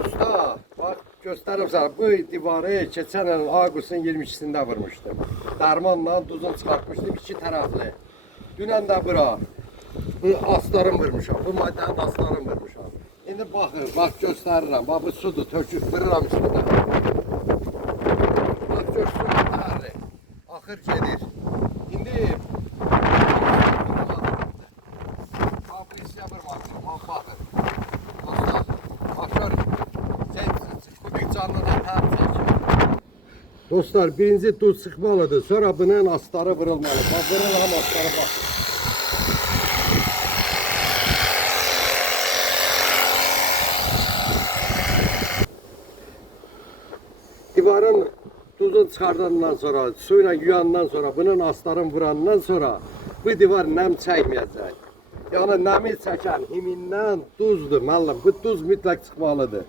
Usta, bak gösterim sana. Bu divarı geçen yıl Ağustos'un 22'sinde vurmuştum. Dermanla duzunu çıkartmıştım iki taraflı. Dünen de bura. Bu astarım vurmuşam. Bu maddenin astarım vurmuşam. Şimdi bakın, bak gösteririm. Bak bu sudur, töküp vururam üstüne. Bak gör su yeterli. Akır gelir. Şimdi bak bu işe vurmaktır. Bak bakın. Dostlar, bak gör. Kubik canlıdan tercih. Dostlar, birinci duz sıkmalıdır. Sonra bunun astarı vurulmalı. Bak vurulan astarı bak. Divarın tuzunu çıxardandan sonra, suyla yuyandan sonra, bunun astarın vurandan sonra bu divar nem çəkməyəcək. Yəni nəmi çəkən himindən duzdur, müəllim. Bu duz mütləq çıxmalıdır.